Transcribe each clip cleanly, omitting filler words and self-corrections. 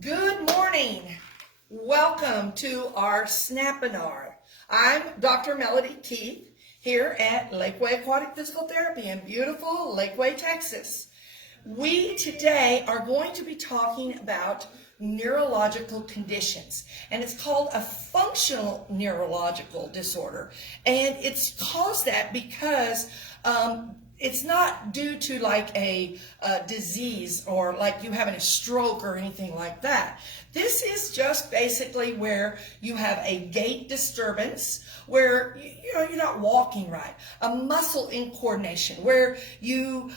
Good morning. Welcome to our Snapinar. I'm Dr. Melody Keith here at Lakeway Aquatic Physical Therapy in beautiful Lakeway, Texas. We today are going to be talking about neurological conditions, and it's called a functional neurological disorder, and it's caused that because it's not due to like a disease or like you having a stroke or anything like that. This is just basically where you have a gait disturbance, where you're not walking right, a muscle incoordination, where you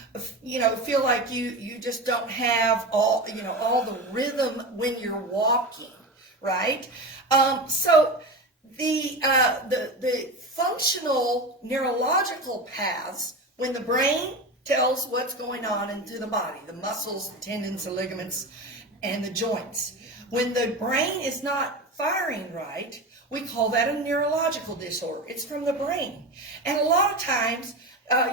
feel like you just don't have all the rhythm when you're walking, right? So the functional neurological paths, when the brain tells what's going on into the body, the muscles, the tendons, the ligaments, and the joints. When the brain is not firing right, we call that a neurological disorder. It's from the brain. And a lot of times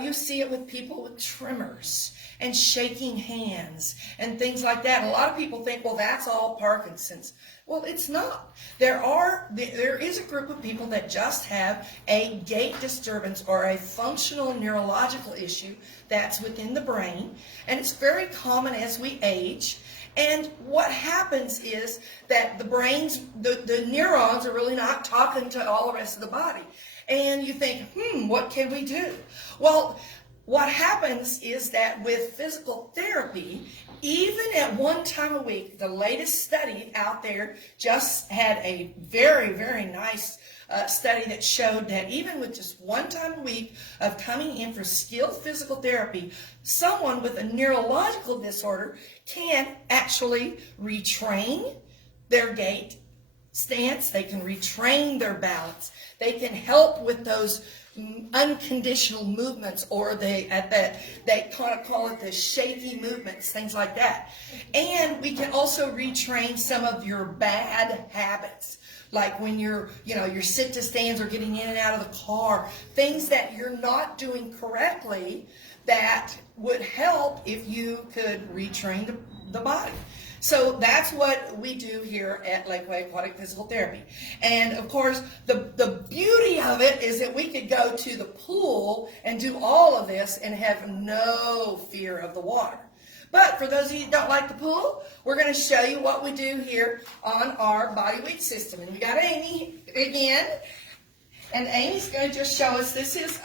you see it with people with tremors and shaking hands and things like that. And a lot of people think, well, that's all Parkinson's. Well, it's not. There is a group of people that just have a gait disturbance or a functional neurological issue that's within the brain, and it's very common as we age. And what happens is that the neurons are really not talking to all the rest of the body. And you think, what can we do? Well, what happens is that with physical therapy, even at one time a week, the latest study out there just had a very, very nice study that showed that even with just one time a week of coming in for skilled physical therapy, someone with a neurological disorder can actually retrain their gait stance, they can retrain their balance, they can help with those unconditional movements, or they kind of call it the shaky movements, things like that. And we can also retrain some of your bad habits, like when your sit to stands or getting in and out of the car, things that you're not doing correctly that would help if you could retrain the body. So that's what we do here at Lakeway Aquatic Physical Therapy. And of course, the beauty of it is that we could go to the pool and do all of this and have no fear of the water. But for those of you who don't like the pool, we're going to show you what we do here on our body weight system. And we got Amy again. And Amy's going to just show us, this is,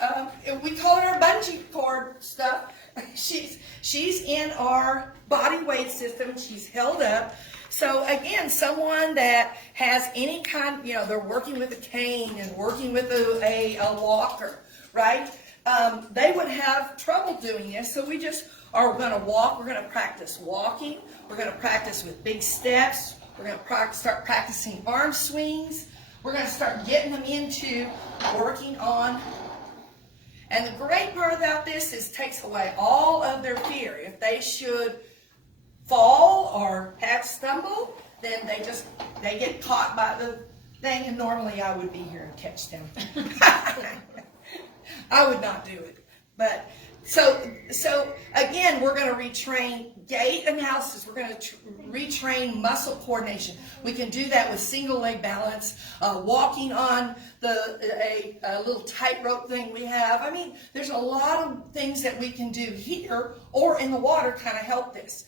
we call it our bungee cord stuff. She's in our body weight system. She's held up. So again, someone that has any kind, they're working with a cane and working with a walker, right? They would have trouble doing this. So we just are going to walk. We're going to practice walking. We're going to practice with big steps. We're going to start practicing arm swings. We're going to start getting them into working on. And the great part about this is it takes away all of their fear. If they should fall or have stumble, then they get caught by the thing, and normally I would be here and catch them. I would not do it. But so again, we're going to retrain gait analysis. We're going to retrain muscle coordination. We can do that with single leg balance, walking on a little tightrope thing we have. I mean, there's a lot of things that we can do here or in the water kind of help this.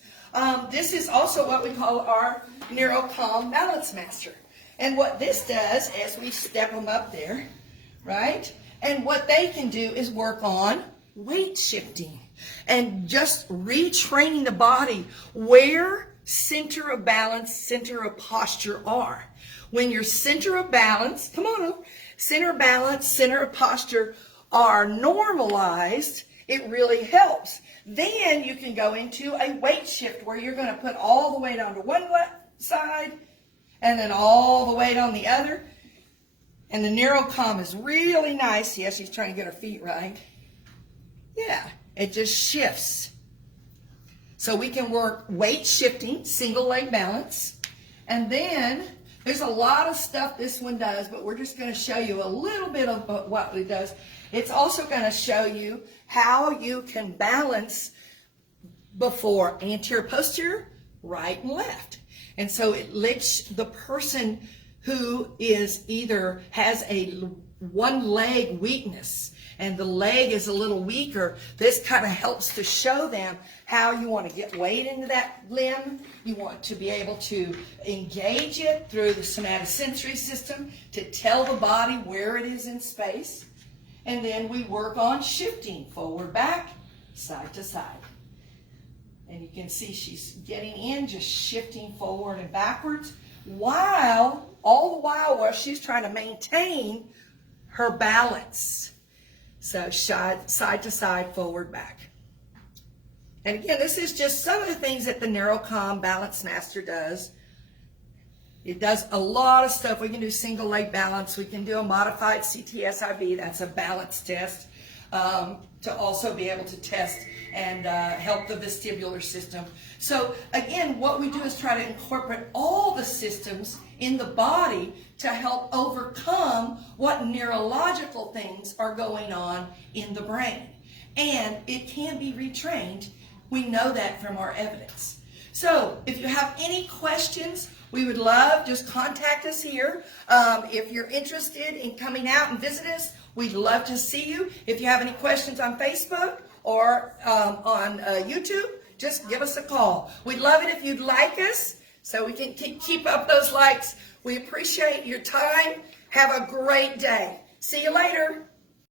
This is also what we call our NeuroCalm Balance Master. And what this does is we step them up there, right? And what they can do is work on weight shifting and just retraining the body where center of balance, center of posture are. When your center of balance, center of balance, center of posture are normalized, it really helps. Then you can go into a weight shift where you're going to put all the weight onto one side and then all the weight on the other. And the NeuroCalm is really nice. Yes, she's trying to get her feet right. Yeah, it just shifts. So we can work weight shifting, single leg balance. And then there's a lot of stuff this one does, but we're just going to show you a little bit of what it does. It's also going to show you how you can balance before anterior posterior, right and left. And so it lets the person who is either has a one leg weakness and the leg is a little weaker, this kind of helps to show them how you want to get weight into that limb. You want to be able to engage it through the somatosensory system to tell the body where it is in space. And then we work on shifting forward, back, side to side. And you can see she's getting in, just shifting forward and backwards, all the while she's trying to maintain her balance. So side to side, forward, back. And again, this is just some of the things that the NeuroCalm Balance Master does. It does a lot of stuff. We can do single leg balance. We can do a modified CTSIB. That's a balance test to also be able to test and help the vestibular system. So again, what we do is try to incorporate all the systems in the body to help overcome what neurological things are going on in the brain. And it can be retrained. We know that from our evidence. So if you have any questions, we would love, just contact us here. If you're interested in coming out and visit us, we'd love to see you. If you have any questions on Facebook or on YouTube, just give us a call. We'd love it if you'd like us so we can keep up those likes. We appreciate your time. Have a great day. See you later.